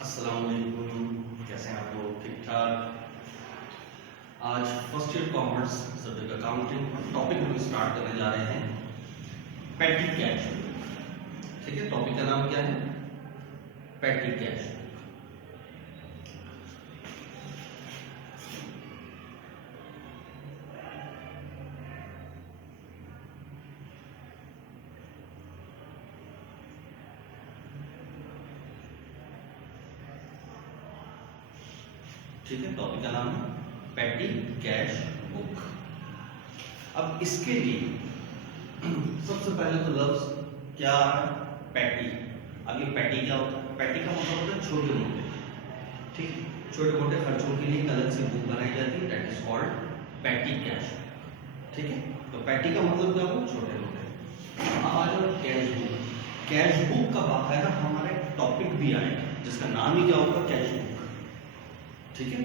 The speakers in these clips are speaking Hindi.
अस्सलाम वालेकुम, कैसे हैं आप लोग? ठीक ठाक। आज first year commerce subject accounting और टॉपिक हम स्टार्ट करने जा रहे हैं पैटी कैश। ठीक है, टॉपिक का नाम क्या है? Petty cash. ठीक है, टॉपिक का नाम है पैटी कैश बुक। अब इसके लिए सबसे पहले तो लफ्ज क्या है? पैटी। अब ये पैटी क्या होता है? पैटी का मतलब होता है छोटे मोटे, ठीक, छोटे मोटे खर्चों के लिए एक अलग से बुक बनाई जाती है, that is called petty cash. ठीक है, तो पैटी का मतलब क्या हुआ? छोटे मोटे। अब आ जाओ कैश बुक। कैश बुक का बाकायदा हमारा एक टॉपिक भी आएगा जिसका नाम ही क्या होगा? Cash book. ठीक है,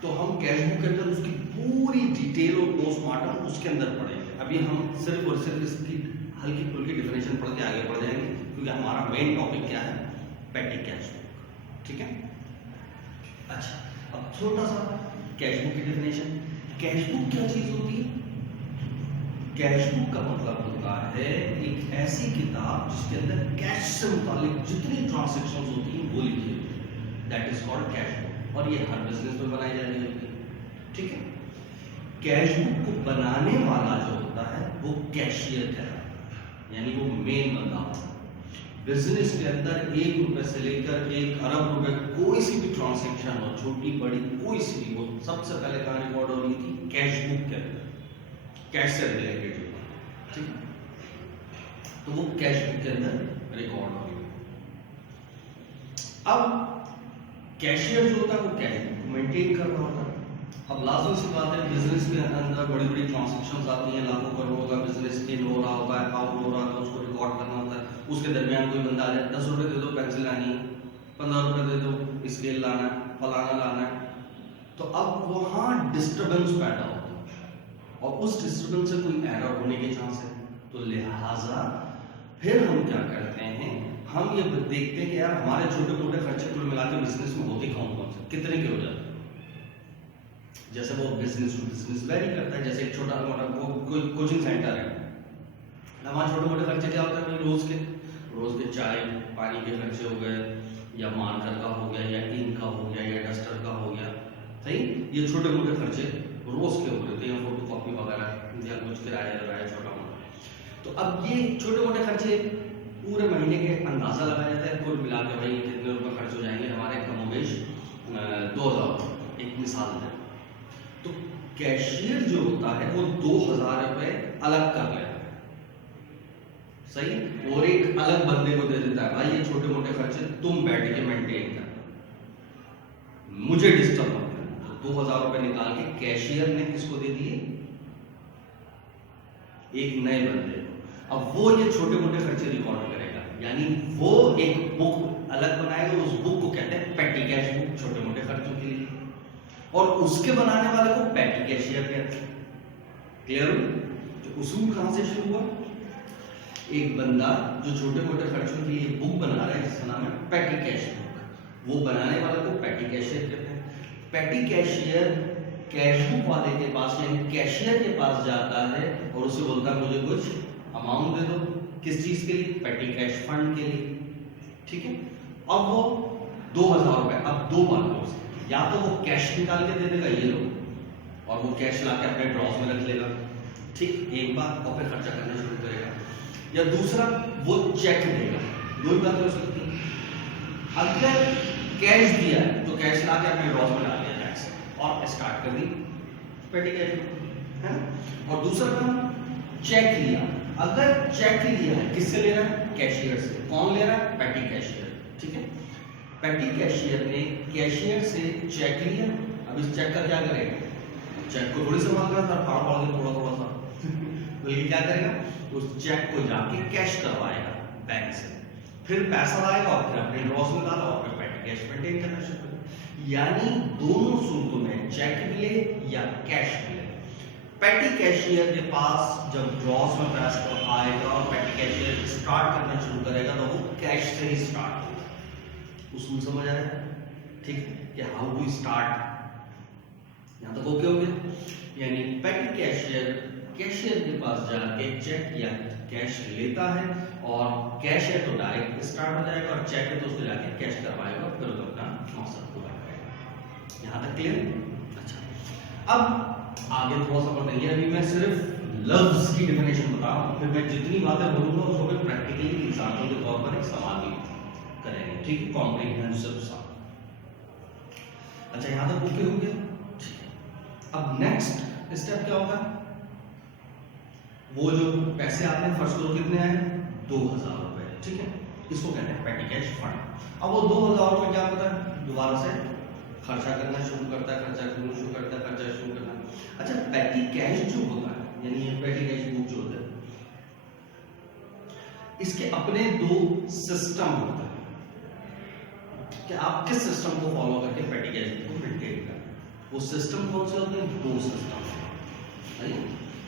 तो हम कैश बुक के अंदर उसकी पूरी डिटेल और पोस्टमार्टम उसके अंदर पढ़ेंगे। अभी हम सिर्फ और सिर्फ इसकी हल्की फुल्की डिफिनेशन पढ़ के आगे बढ़ जाएंगे, क्योंकि हमारा मेन टॉपिक क्या है? Petty cash book. ठीक है, अच्छा, अब छोटा सा कैश बुक की डिफिनेशन। कैश बुक क्या चीज होती है? कैश बुक का मतलब होता है एक ऐसी किताब जिसके अंदर कैश से मुतालिक जितनी ट्रांजैक्शंस होती हैं वो लिखी होती है, that is called cash book. और ये हर बिजनेस में बनाई जा रही होती है। ठीक है, कैश बुक को बनाने वाला जो होता है वो कैशियर कहलाता है, यानी वो मेन बंदा होता है। बिजनेस के अंदर 1 रुपए से लेकर 1 अरब रुपए कोई सी भी ट्रांजैक्शन हो, छोटी बड़ी कोई सी भी हो, सबसे पहले कहाँ रिकॉर्ड हो रही थी? कैश बुक के अंदर, कैश से रिलेटेड। ठीक, तो वो कैश बुक के अंदर रिकॉर्ड हो रही है। अब कैशियर जो होता है वो कैश बुक मेंटेन कर रहा होता है। अब लाजमी सी बात है, बिजनेस के अंदर बड़ी बड़ी ट्रांजैक्शंस आती हैं, लाखों करोड़ों का बिजनेस इन हो रहा होता है, आउट हो रहा होता है, उसको रिकॉर्ड करना होता है। उसके दरमियान कोई बंदा आ जाए, 10 रुपए दे दो पेंसिल लानी है, 15 रुपए दे दो स्केल लाना है, फलाना लाना है, तो अब वहां डिस्टर्बेंस पैदा होता है और उस डिस्टर्बेंस से कोई एरर होने के चांस है। तो लिहाजा फिर हम क्या करते हैं? हम ये देखते हैं कि यार हमारे छोटे मोटे खर्चे कुल मिला के बिजनेस में होते कौन कौन से, कितने के हो जाते हैं। जैसे वो बिजनेस टू बिजनेस वेरी करता है। जैसे एक छोटा मोटा कोई कोचिंग सेंटर है, हमारे छोटे मोटे खर्चे क्या होते हैं भाई? रोज के चाय पानी के खर्चे हो गए, या मार्कर का हो गया, या इंक का हो गया, या डस्टर का हो गया। सही, ये छोटे मोटे खर्चे रोज के हो गए थे, या फोटो कॉपी वगैरह या कुछ किराया लगाया छोटा मोटा। तो अब ये छोटे मोटे खर्चे पूरे महीने के अंदाजा लगाया जाता है, कुल मिला के भाई कितने रुपए खर्च हो जाएंगे हमारे कमोबेश 2000, एक मिसाल है। तो कैशियर जो होता है वो 2000 रुपए अलग कर लेता है, सही, और एक अलग बंदे को दे देता है, भाई ये छोटे मोटे खर्चे तुम बैठ के मेंटेन कर, मुझे डिस्टर्ब मत करना। तो 2000 रुपए निकाल के कैशियर ने किसको दे दिए? एक नए बंदे को। अब वो ये छोटे मोटे खर्चे रिकॉर्ड करेगा, यानी वो एक बुक अलग बनाएगा, उस बुक को कहते हैं पैटी कैश बुक, छोटे मोटे खर्चों के लिए। और उसके बनाने वाले को पैटी कैशियर कहते हैं। क्लियर? तो उसूल कहां से शुरू हुआ? एक बंदा जो छोटे मोटे खर्चों के लिए बुक बना रहा है जिसका नाम है पैटी कैश बुक, वो बनाने वाले को पैटी कैशियर कहते हैं। पैटी कैशियर कैश बुक वाले के पास यानी कैशियर के पास जाता है और उसे बोलता है मुझे कुछ अमाउंट दे दो। किस चीज के लिए? पैटी कैश फंड के लिए। ठीक है, अब वो 2000 रुपए, अब दो बात हो सकती है, या तो वो कैश निकाल के दे देगा, ये लो, और वो कैश लाके अपने ड्रॉज में रख लेगा, ठीक, एक बात, और फिर खर्चा करना शुरू करेगा। या दूसरा वो चेक देगा। दो ही बातें हो सकती हैं। अगर कैश दिया है तो कैश लाके अपने ड्रॉज में डाल दिया और स्टार्ट कर दी पैटी कैश, है ना। और दूसरा काम, चेक लिया। अगर चेक लिया है, किससे ले रहा है? कैशियर से। कौन ले रहा है? Petty cashier. ठीक है, पैटी कैशियर ने कैशियर से चेक लिया। अब इस चेक का क्या करेगा? चेक को थोड़ी संभाल कर पढ़ के थोड़ा थोड़ा सा तो ये क्या करेगा? उस चेक को जाके कैश करवाएगा बैंक से, फिर पैसा लाएगा और फिर अपने ड्रॉज में डाला और फिर पैटी कैश मेंटेन करना शुरू करेगा। यानी दोनों सूरतों में, चेक मिले या कैश मिले, पेटी कैशियर के पास जब ग्रॉस में कैश आएगा और पेटी कैशियर स्टार्ट करना शुरू करेगा तो वो कैश से ही स्टार्ट होगा। उसमें समझ आया, ठीक है, कि हाउ डू स्टार्ट। यहां तक ओके हो गया। यानी पेटी कैशियर कैशियर के पास जाके चेक या कैश लेता है, और कैश है तो डायरेक्ट स्टार्ट हो जाएगा, और चेक है तो उसको जाके कैश करवाएगा, फिर वो अपना मकसद पूरा करेगा। यहां तक क्लियर। अच्छा, अब आगे थोड़ा सा पढ़ेंगे। अभी मैं सिर्फ लफ्ज की डेफिनेशन बता रहा हूं, फिर मैं जितनी बातें बोलूंगा उसको मैं प्रैक्टिकली एग्जांपल के तौर पर एक सवाल भी करेंगे, ठीक है, कॉम्प्रिहेंसिव सा। अच्छा, यहां तक ओके हो गया। अब नेक्स्ट स्टेप क्या होगा, वो जो पैसे आते हैं फर्स्ट करो कितने आए, 2000 रुपए, ठीक है, इसको कहते हैं पेटी कैश फंड। अब वो 2000 रुपए क्या होता है, दोबारा से खर्चा करना शुरू करता है, खर्चा शुरू करना। अच्छा, पेटी कैश जो होता है, यानी ये पेटी कैश बुक जो होता है, इसके अपने दो सिस्टम होते हैं कि आप किस सिस्टम को फॉलो करके पेटी कैश बुक को मेंटेन करते हैं। वो सिस्टम कौन से होते हैं, दो सिस्टम है,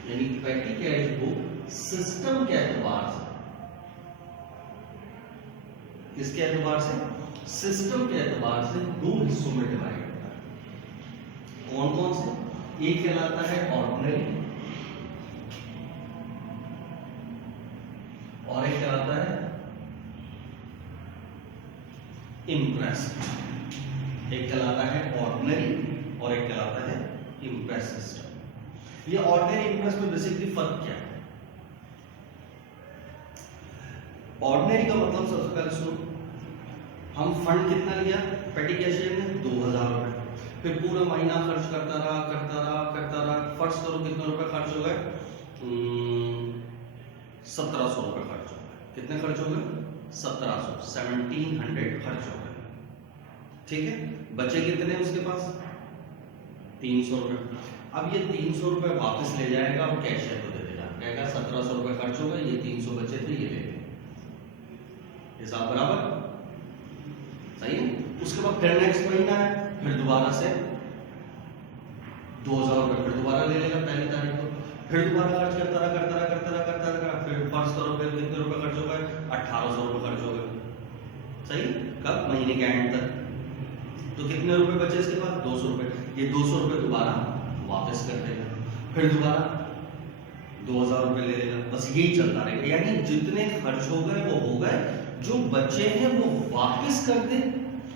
यानी पेटी कैश बुक सिस्टम के एतबार से, इसके एतबार से, सिस्टम के एतबार से दो हिस्सों में डिवाइड होता है। कौन कौन से, एक कहलाता है ऑर्डिनरी और एक कहलाता है इम्प्रेस। एक कहलाता है ऑर्डिनरी और एक कहलाता है इम्प्रेस सिस्टम। ये ऑर्डिनरी इम्प्रेस में बेसिकली फर्क क्या है। ऑर्डिनरी का मतलब सबसे पहले सुनो, हम फंड कितना लिया पेटी कैशियर ने, 2000 रुपए, फिर पूरा महीना खर्च करता रहा। फर्स्ट करो कितने रुपए खर्च हो गए, 1700 रुपए खर्च हो गए। कितने खर्च हो गए, 1700 खर्च हो गए, ठीक है। बचे कितने उसके पास, 300 रुपए। अब ये 300 रुपए वापस ले जाएगा और कैशियर को दे देगा, कहेगा 1700 रुपए खर्च हो गए, ये 300 बचे थे, ये ले ले। हिसाब बराबर, सही है। उसके बाद फिर नेक्स्ट महीना है, फिर दोबारा से 2000 रुपए फिर दोबारा ले लेगा पहली तारीख को, फिर दोबारा खर्च करता रहा। फिर फर्स्ट करो फिर कितने रुपए खर्च हो गए, 1800 रुपए खर्च हो गए, सही। कब, महीने के एंड तक। तो कितने रुपए बचे इसके पास, 200 रुपए। ये 200 रुपए दोबारा वापस कर देगा, फिर दोबारा 2000 रुपए ले लेगा। बस यही चलता रहेगा, यानी जितने खर्च हो गए वो हो गए, जो बचे हैं वो वापस कर दे,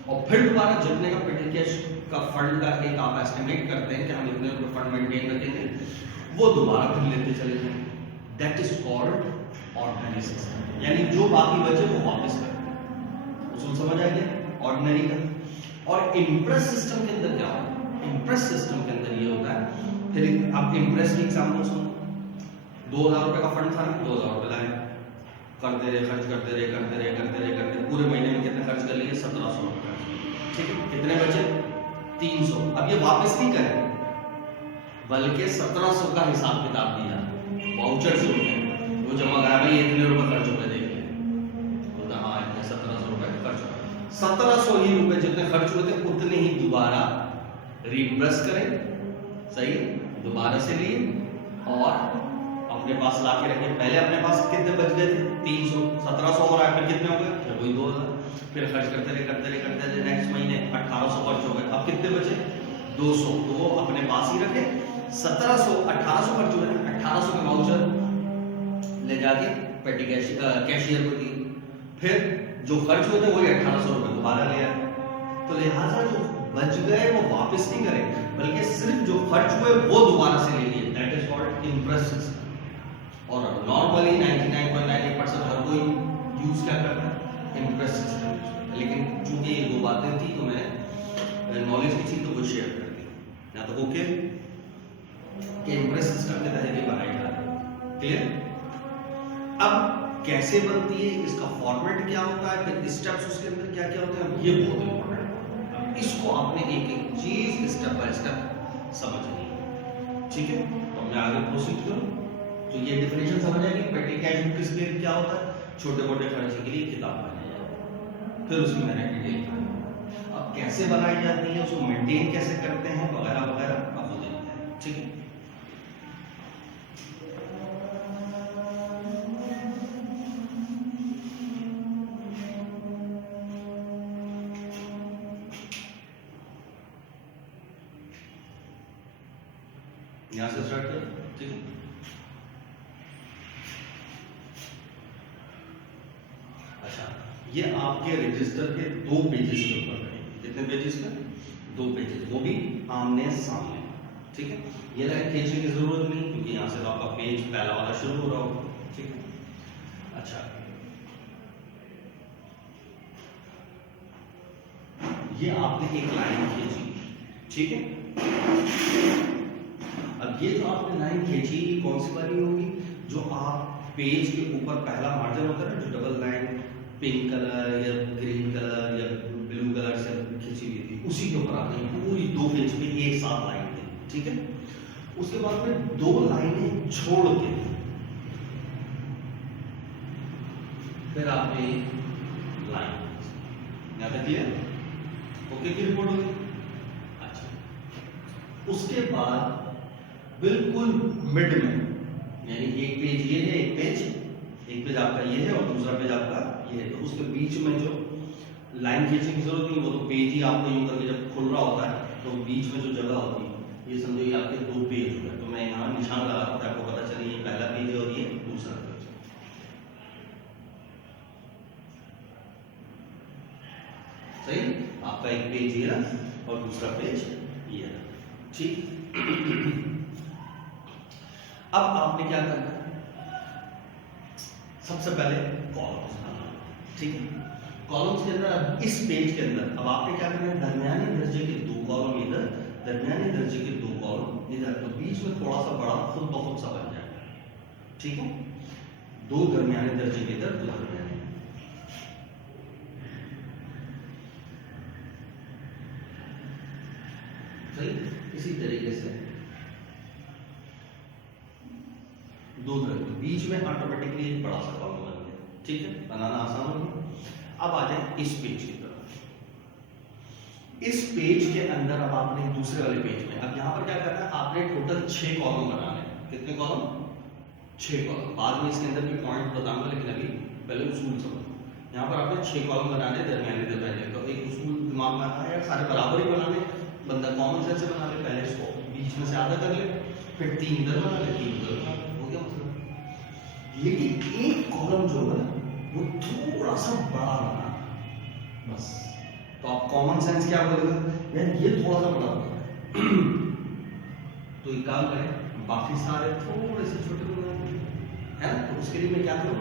और फिर दोबारा जितने का पेटी कैश का फंड का एक आप एस्टिमेट करते हैं कि हम इतने रुपए फंड मेंटेन रखेंगे, वो दोबारा फिर लेते चले जाएं। That is called ordinary system, यानी जो बाकी बचे वो वापस कर दे। उसको समझ आ गया ऑर्डिनरी का। और इम्प्रेस सिस्टम के अंदर क्या होता है, इम्प्रेस सिस्टम के अंदर ये होता है, फिर आप इम्प्रेस की एग्जांपल सुनो। 2000 रुपए का फंड था, 2000 रुपए लाए, करते रहे, खर्च करते रहे, पूरे महीने में कितने खर्च कर लिए, 1700 रुपए, ठीक है। कितने बचे, 300। अब ये वापस नहीं करे, बल्कि 1700 का हिसाब किताब दिया, वाउचर से होते हैं, वो जमा करा भाई इतने रुपए खर्च हो गए, देख ले, बोलता हाँ इतने 1700 रुपए खर्च हो गए। 1700 ही रुपए जितने खर्च हुए थे उतने ही दोबारा रीइंबर्स करें, सही, दोबारा से लिए और अपने पास ला के रखे। पहले अपने पास कितने बच गए थे, 300, 1700 और आए, फिर कितने हो गए, फिर वही 2000। फिर खर्च करते रहे, नेक्स्ट महीने 1800 खर्च हो गए, अब कितने बचे, 200, तो वो अपने पास ही रखे। 1700, 1800 खर्च हो गए, 1800 के वाउचर ले जाके पेटी कैशियर को दिए, फिर जो खर्च हुए थे वही 1800 रुपए दोबारा ले आए। तो लिहाजा जो बच गए वो वापस नहीं करे, बल्कि सिर्फ जो खर्च हुए वो दोबारा से ले लिए। That is called impress system. और नॉर्मली 99.98% हर कोई यूज क्या करता है, इम्प्रेस सिस्टम। लेकिन चूंकि ये दो बातें थी तो मैंने नॉलेज की थी तो वो शेयर कर दी। या तो ओके कि इम्प्रेस सिस्टम के तहत ये बनाई जा रही है, क्लियर। अब कैसे बनती है, इसका फॉर्मेट क्या होता है, फिर स्टेप्स उसके अंदर क्या क्या होते हैं, ये बहुत इंपॉर्टेंट है। इसको आपने एक एक चीज स्टेप बाय स्टेप समझनी है, ठीक है। तो मैं आगे प्रोसीड करूं तो ये डेफिनेशन समझ आएगी। पेटी कैश बुक किसके लिए क्या होता है, छोटे मोटे खर्चे के लिए किताब बनाई जाती है, फिर उसकी मैंने डिटेल। अब कैसे बनाई जाती है, उसको मेंटेन कैसे करते हैं, वगैरह वगैरह अब वो देखते हैं, ठीक है। यहां से स्टार्ट करें, ठीक है। अच्छा, ये आपके रजिस्टर के 2 पेजेस के ऊपर करेंगे। कितने पेजेस पे? 2 पेजेस, वो भी आमने सामने, ठीक है। ये लाइन खींचने की जरूरत नहीं क्योंकि यहां से तो आपका पेज पहला वाला शुरू हो रहा होगा, ठीक है। अच्छा, ये आपने एक लाइन खींची, ठीक है। अब ये जो आपने लाइन खींची कौन सी वाली होगी? जो आप पेज के ऊपर पहला मार्जिन होता है ना, जो डबल लाइन पिंक कलर या ग्रीन कलर या ब्लू कलर से खींची हुई थी, उसी के ऊपर आपने पूरी 2 पेज पे एक साथ लाइन दी, ठीक है। उसके बाद में 2 लाइनें छोड़ के फिर आपने लाइन, यहां तक क्लियर? ओके की रिपोर्ट होगी। अच्छा, उसके बाद बिल्कुल मिड में, यानी एक पेज ये है, एक पेज आपका ये है और दूसरा पेज आपका ये है, तो उसके बीच में जो लाइन खींचने की जरूरत नहीं, वो तो पेज ही आपको यूं करके जब खुल रहा होता है तो बीच में जो जगह होती है, ये समझो ये आपके 2 पेज हो गए। तो मैं यहाँ निशान लगा रहा हूँ, आपको पता चले ये पहला पेज है और ये दूसरा पेज। सही, आपका एक पेज ये रहा और दूसरा पेज ये रहा, ठीक। अब आपने क्या करना है? सबसे पहले कॉलम्स बनाना, ठीक है। कॉलम्स के अंदर अब इस पेज के अंदर अब आपने क्या करना है? दरमियानी दर्जे के 2 कॉलम इधर, दरमियानी दर्जे के 2 कॉलम इधर, तो बीच में थोड़ा सा बड़ा खुद ब खुद सा बन जाएगा, ठीक है। 2 दरमियानी दर्जे के इधर, 2 दरमियानी, सही। इसी तरीके से 2 दरमियानी, बीच में ऑटोमेटिकली एक बड़ा सा कॉलम बन गया, ठीक है। बनाना आसान हो गया। अब आ जाए इस पेज की तरफ। इस पेज के अंदर अब आपने दूसरे वाले पेज में, अब यहां पर क्या करना है? आपने टोटल 6 कॉलम बनाने हैं। कितने कॉलम? 6 कॉलम। बाद में इसके अंदर भी पॉइंट बताऊंगा, लेकिन अभी पहले उसूल समझो। यहां पर आपने 6 कॉलम बनाने, दरमियानी दरमियानी, तो एक उसूल दिमाग में आता है, सारे बराबर ही बनाने, बंदा कॉमन सेंस से बना ले। पहले इसको बीच में से आधा कर ले, फिर 3 इधर बना ले, 3 इधर बना ले, हो गया मतलब। लेकिन एक कॉलम जो है वो थोड़ा सा बड़ा बना, बस। तो आप कॉमन सेंस क्या बोलेगा? यार ये थोड़ा सा बड़ा होता है तो एक काम करें, बाकी सारे थोड़े से छोटे बनाएंगे, है ना। तो उसके लिए मैं क्या करूं?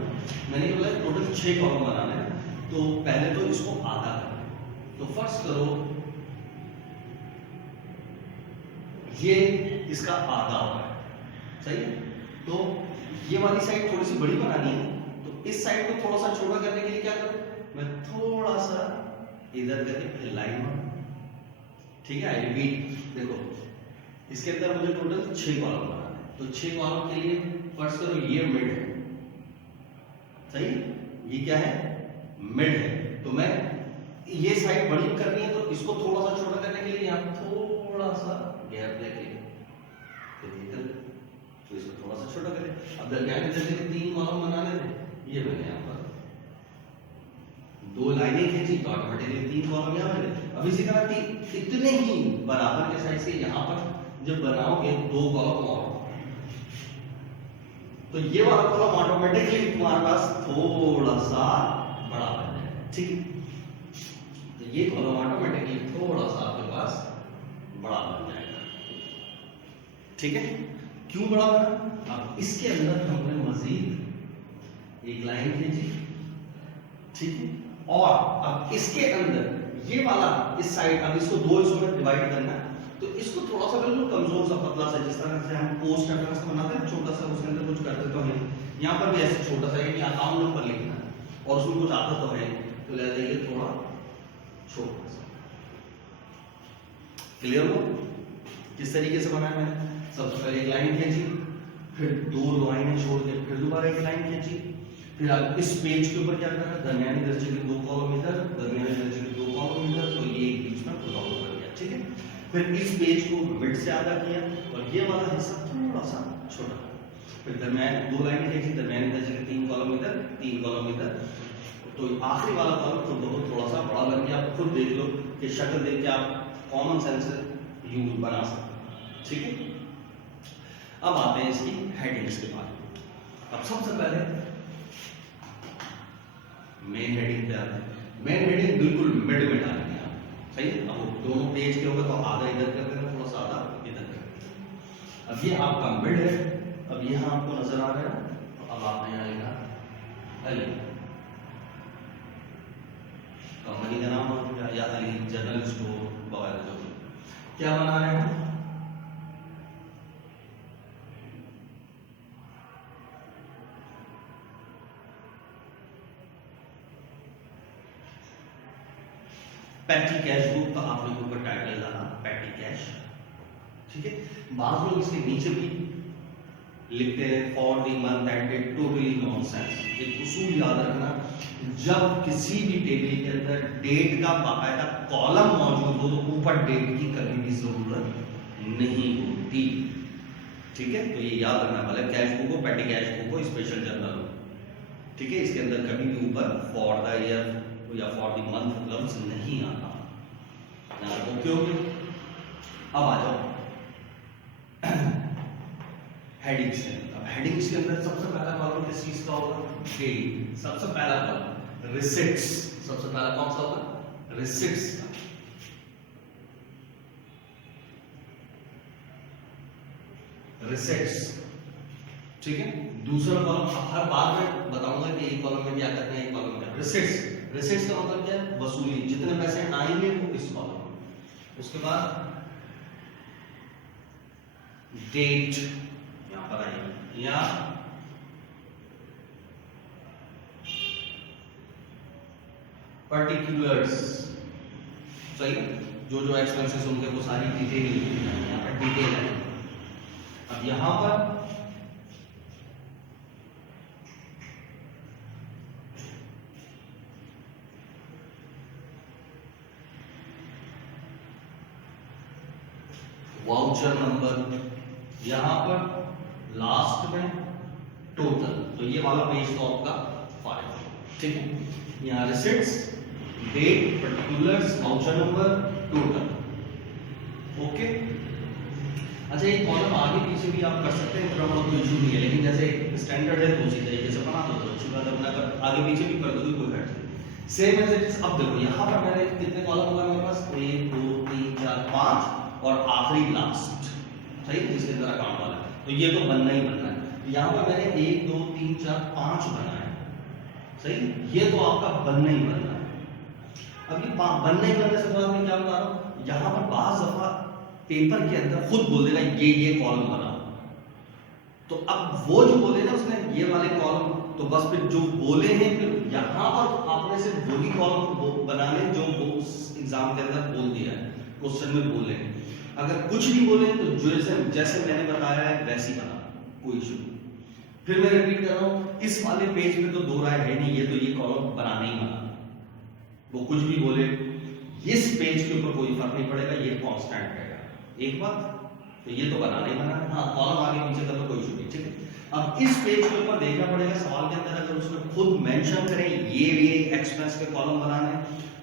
मैंने ये बोला टोटल 6 कॉलम बनाना है, तो पहले तो इसको आधा करें। तो फर्स्ट करो ये इसका आधा हो रहा है, सही है। तो ये वाली साइड थोड़ी सी बड़ी बनानी है, तो इस साइड को थोड़ा सा छोटा करने के लिए क्या करूं? मैं थोड़ा सा इधर करके फिर लाइन मारूं, ठीक है। आई रिपीट, देखो इसके अंदर मुझे टोटल 6 कॉलम बनाना है, तो 6 कॉलम के लिए फर्स्ट करो ये मिड है, सही। ये क्या है? मिड है। तो मैं ये साइड बड़ी करनी है, तो इसको थोड़ा सा छोटा करने के लिए यहां थोड़ा सा गैप लेके तो इसको थोड़ा सा छोटा करें। अब दरमियानी दर्जे के 3 कॉलम बनाने थे, ये मैंने यहां पर 2 लाइनें खींची तो ऑटोमेटिकली 3 कॉलम यहां बन गए। अब इसी तरह इतने ही बराबर के साइज के यहां पर जब बनाओगे 2 कॉलम और, तो ये वाला कॉलम ऑटोमेटिकली तुम्हारे पास थोड़ा सा बड़ा बन जाएगा, ठीक है। तो ये कॉलम ऑटोमेटिकली थोड़ा सा आपके पास बड़ा बन जाएगा, ठीक है। क्यों बड़ा बना? अब इसके अंदर हमने मजीद एक लाइन खींची, ठीक है। और अब इसके अंदर ये वाला इस साइड, अब इसको 2 हिस्सों में डिवाइड करना है, तो इसको थोड़ा सा बिल्कुल कमजोर सा पतला सा, जिस तरह से हम पोस्ट रेफरेंस बनाते हैं छोटा सा, उसके अंदर कुछ करते तो है, यहाँ पर भी ऐसे छोटा सा यानी अकाउंट नंबर लिखना है और उसमें कुछ आता तो है, तो ले जाइए थोड़ा छोटा सा। क्लियर हो किस तरीके से बनाया मैंने? सबसे पहले एक लाइन खींची, फिर 2 लाइनें छोड़ के फिर दोबारा एक लाइन खींची, फिर आप इस पेज के ऊपर क्या करना है? दरमियानी दर्जे के 2 कॉलम इधर, दरमियानी दर्जे के 2 कॉलम इधर, तो ये एक बीच में खुला हुआ बन गया, ठीक है। फिर इस पेज को मिड से आधा किया और ये वाला हिस्सा थोड़ा सा छोटा, फिर दरमियान 2 लाइनें खींची, दरमियानी दर्जे के 3 कॉलम इधर, 3 कॉलम इधर, तो आखिरी वाला कॉलम थोड़ा सा बड़ा बन गया। आप खुद देख लो कि शक्ल देख के आप कॉमन सेंस यूज बना सकते, ठीक है। अब आते हैं इसकी हेडिंग्स के बारे में। अब सबसे पहले मेन हेडिंग पे आते हैं। मेन हेडिंग बिल्कुल मिड में डालेंगे आप, सही है। अब वो दोनों पेज के होगा तो आधा इधर कर देना, थोड़ा सा आधा इधर कर देना। अब ये आपका मिड है। अब यहाँ आपको नजर आ रहा है, तो अब आपने यहाँ लिखा अली, कंपनी का नाम हो गया, या अली जनरल स्टोर वगैरह जो भी। क्या बना रहे हैं, पैटी कैश बुक का आप लोगों का टाइटल डाला पैटी कैश, ठीक है। बाद लोग इसके नीचे भी लिखते हैं for the month ended, totally nonsense. एक उसूल याद रखना, जब किसी भी टेबल के अंदर डेट का बाकायदा कॉलम मौजूद हो तो ऊपर डेट की कभी भी जरूरत नहीं होती, ठीक है। तो ये याद रखना, भले कैश बुक हो, पैटी कैश बुक हो, स्पेशल जर्नल हो, ठीक है, इसके अंदर कभी भी ऊपर फॉर द ईयर या फॉर द मंथ लफ्ज नहीं आता। ओके हो गया। अब आ जाओ हेडिंग्स के अंदर। अब हेडिंग्स के अंदर सबसे पहला कॉलम किस चीज का होगा, डेट। सबसे पहला कॉलम रिसिट्स, सबसे पहला कौन सा होगा, रिसिट्स का। रिसिट्स, ठीक है। दूसरा कॉलम हर बार में बताऊंगा कि एक कॉलम में क्या करना है, एक कॉलम में रिसिट्स। रिसिट्स का मतलब क्या है, वसूली, जितने पैसे आएंगे वो इस कॉलम में। उसके बाद डेट यहां पर आएगी, या पर्टिकुलर्स, सही है। जो जो एक्सपेंसेस होंगे वो सारी डिटेल यहाँ पर डिटेल है। अब यहां पर वाउचर नंबर, यहां पर लास्ट में टोटल, तो ये वाला पेज तो आपका 5, ठीक है। यहाँ receipts, date, particulars, voucher number, total, okay. अच्छा, ये कॉलम आगे पीछे भी आप कर सकते हैं, थोड़ा बड़ा कोई इशू नहीं है, लेकिन जैसे स्टैंडर्ड है तो उसी तरीके से बना दो तो अच्छी बात है। अगर आगे पीछे भी कर दोगे कोई हर्ज नहीं। Same as it is. अब देखो यहाँ पर मैंने कितने कॉलम होगा मेरे पास, 1 2 3 4 5 और आखिरी लास्ट, सही, जिसके अंदर अकाउंट वाला है, तो ये तो बनना ही बनना है। यहाँ पर मैंने 1 2 3 4 5 बनाया, सही, ये तो आपका बनना ही बनना है। अब ये बनना ही बनने से बाद में क्या बता रहा हूँ, यहाँ पर बाज़ दफा पेपर के अंदर खुद बोल देगा ये कॉलम बना, तो अब वो जो बोले ना उसने ये वाले कॉलम, तो बस फिर जो बोले हैं फिर यहाँ पर आपने सिर्फ वही कॉलम बनाने जो एग्जाम के अंदर बोल दिया है, क्वेश्चन में बोले। अगर कुछ नहीं बोले तो जैसे मैंने बताया है वैसी बना, कोई इशू नहीं। फिर मैं रिपीट कर रहा हूँ, इस वाले पेज पे तो दो राय है नहीं, ये तो ये कॉलम बनाना ही बना, वो कुछ भी बोले इस पेज के ऊपर कोई फर्क नहीं पड़ेगा, ये कांस्टेंट रहेगा। एक बात तो ये तो बनाना ही बना, हाँ कॉलम आगे पीछे का तो कोई इशू नहीं, ठीक है। अब इस पेज के ऊपर देखना पड़ेगा सवाल के अंदर, अगर उसमें खुद मेंशन करें ये एक्सपेंस के कॉलम बनाने,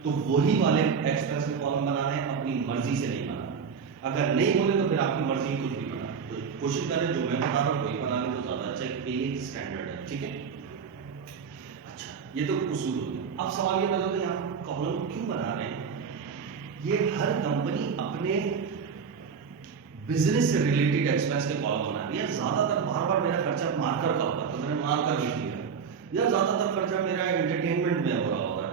तो वही वाले एक्सपेंस के कॉलम बनाने, अपनी मर्जी से नहीं बनाना। अगर नहीं बोले तो फिर आपकी मर्जी कुछ भी बना, तो कोशिश करें जो मैं बता रहा हूँ वही बनाने तो ज्यादा अच्छा है, एक स्टैंडर्ड है, ठीक है। अच्छा, ये तो उसूल हो गया। अब सवाल ये बता दो यहाँ कॉलम क्यों बना रहे हैं। ये हर कंपनी अपने बिजनेस से रिलेटेड एक्सपेंस के कॉलम बना रही है। ज्यादातर बार मेरा खर्चा मार्कर का होगा तो मैंने मार्कर लिख दिया, या ज्यादातर खर्चा मेरा एंटरटेनमेंट में हो रहा होगा,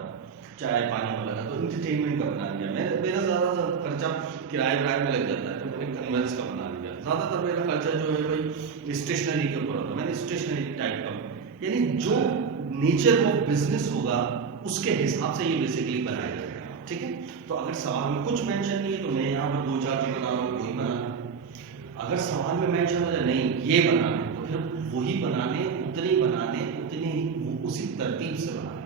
चाय पानी वाला तो एंटरटेनमेंट का बना लिया। मेरा ज्यादातर खर्चा किराए में लग जाता है तो मैंने कन्वेंस का बना लिया। ज्यादातर मेरा खर्चा जो है भाई स्टेशनरी के ऊपर होता है, मैंने स्टेशनरी टाइप का, यानी जो नेचर ऑफ बिजनेस होगा उसके हिसाब से ये बेसिकली बनाया जाएगा, ठीक है। तो अगर सवाल में कुछ मेंशन नहीं है तो मैं यहाँ पर 2-4 जो बना रहा हूँ वही बनाना। अगर सवाल में मेंशन हो जाए नहीं ये बनाना है तो फिर वही बनाने, उतने ही बनाने, उतने ही उसी तरतीब से बनाना,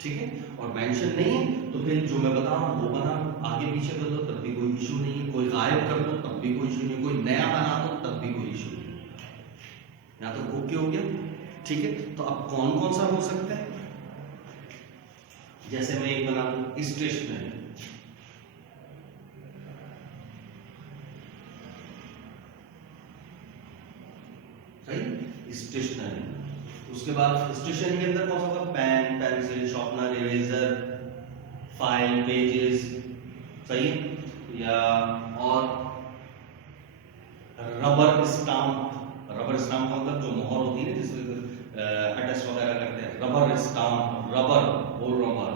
ठीक है। और मेंशन नहीं है तो फिर जो मैं बता रहा हूँ वो बना, आगे पीछे कर दो तब भी कोई इशू नहीं है, कोई गायब कर दो तब भी कोई इशू नहीं, कोई नया बना दो तब भी कोई इशू नहीं। यहाँ तो ओके हो गया, ठीक है। तो अब कौन कौन सा हो सकता है, जैसे मैं एक बना दूं स्टेशनरी, उसके बाद स्टेशनरी के अंदर कौन सा होगा, pen, pencil, sharpener, eraser, file, pages, सही है, या और रबर स्टाम्प। रबर स्टाम्प का मतलब जो मोहर होती है ना जिसमें अटैच वगैरह करते हैं, रबर स्टाम्प, रबर और रबर,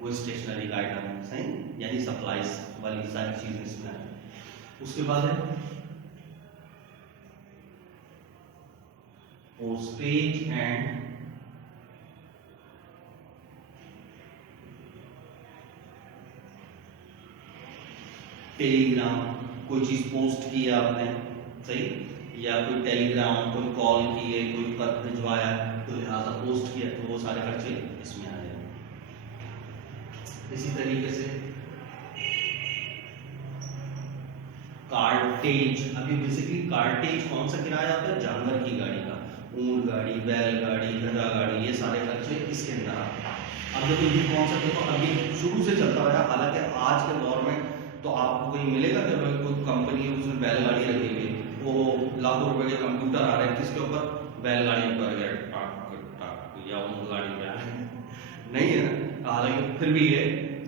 वो स्टेशनरी का आइटम है, सही, यानी सप्लाईज वाली सारी चीजें इसमें है। उसके बाद है पोस्टेज एंड टेलीग्राम, कोई चीज पोस्ट की है आपने, सही, या कोई टेलीग्राम, कोई कॉल की है, कोई पत्र भिजवाया तो लिहाजा पोस्ट किया, तो वो सारे खर्चे इसमें आ जाएंगे। इसी तरीके से कार्टेज, अभी बेसिकली कार्टेज कौन सा किराया आता है, जानवर की गाड़ी का, ऊंट गाड़ी, बैल गाड़ी, गधा गाड़ी, ये सारे खर्चे इसके अंदर आते हैं। अब देखो ये कौन सा, देखो अभी शुरू से चलता है, हालांकि आज के दौर में तो आपको कोई मिलेगा कि भाई कोई कंपनी है उसने बैलगाड़ी रखी हुई, वो लाखों रुपए के कंप्यूटर आ रहे हैं किसके ऊपर, बैलगाड़ी पर, या ऊंट गाड़ी पे नहीं है ना, हालांकि फिर भी ये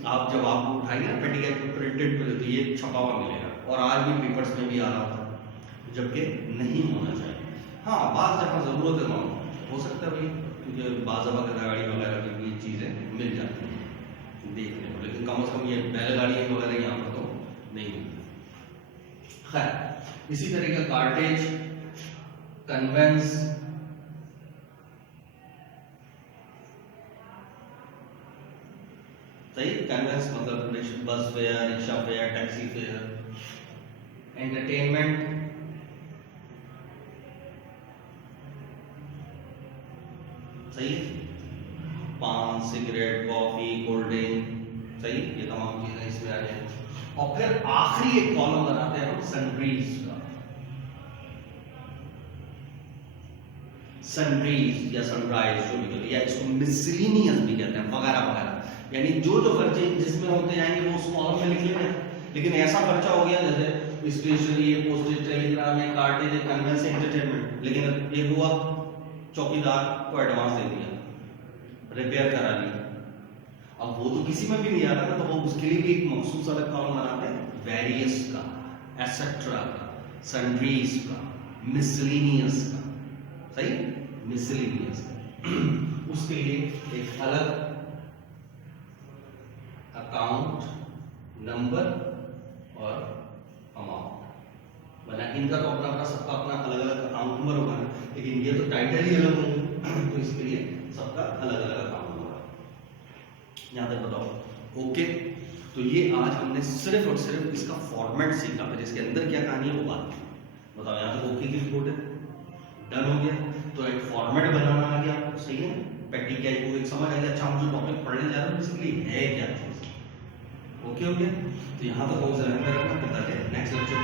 आप जब आप उठाएंगे ना पेटी प्रिंटेड पे तो ये छपा हुआ मिलेगा, और आज भी पेपर्स में भी आ रहा था, जबकि नहीं होना चाहिए। हाँ, बात जहाँ जरूरत है वहाँ हो सकता है भाई, क्योंकि बाज़ गाड़ी वगैरह की भी चीजें मिल जाती हैं देखने को, लेकिन कम से कम ये बैलगाड़ी वगैरह यहाँ पर तो नहीं मिलती। खैर, इसी तरह का कार्टेज, कन्वेंस, सही, कन्वेंस मतलब बस fair, rickshaw fair, taxi fare, entertainment, सही, पान, सिगरेट, कॉफी, कोल्ड ड्रिंक, सही, ये तमाम चीजें इसमें आ जाएंगी। और फिर आखिरी एक कॉलम बनाते हैं हम सनरीज का, सनरीज या सनराइज जो भी, या इसको मिसलिनियस भी कहते हैं, वगैरह वगैरह, यानी जो जो खर्चे जिसमें होते जाएंगे वो उस कॉलम में लिख लेंगे। लेकिन ऐसा खर्चा हो गया जैसे stationery, postage, telegram, cartage, conveyance, entertainment, लेकिन एक हुआ चौकीदार को एडवांस दे दिया, रिपेयर करा लिया, अब वो तो किसी में भी नहीं आता ना, तो वो उसके लिए भी एक मखसूस अलग कॉलम बनाते हैं, वेरियस का, एसेट्रा का, सनरीज का, मिसलिनियस का, सही, मिसलिनियस का उसके लिए एक अलग अकाउंट नंबर और अमाउंट बना। इनका तो अपना अपना सबका अपना अलग अलग अकाउंट नंबर होगा, लेकिन ये तो टाइटल ही अलग होंगे, तो इसके लिए सबका अलग अलग अकाउंट नंबर। यहाँ तक बताओ, ओके। तो ये आज हमने सिर्फ और सिर्फ इसका फॉर्मेट सीखा, फिर इसके अंदर क्या कहानी है वो बात बताओ। यहाँ तक ओके की रिपोर्ट है, डन हो गया। तो एक फॉर्मेट बनाना आ गया, सही है, पेटी कैश को एक समझ आ गया, अच्छा मुझे टॉपिक पढ़ने जा रहा हूँ इसके लिए है क्या चीज, ओके हो गया। तो यहाँ तक वो जहन में रखना, पता है नेक्स्ट लेक्चर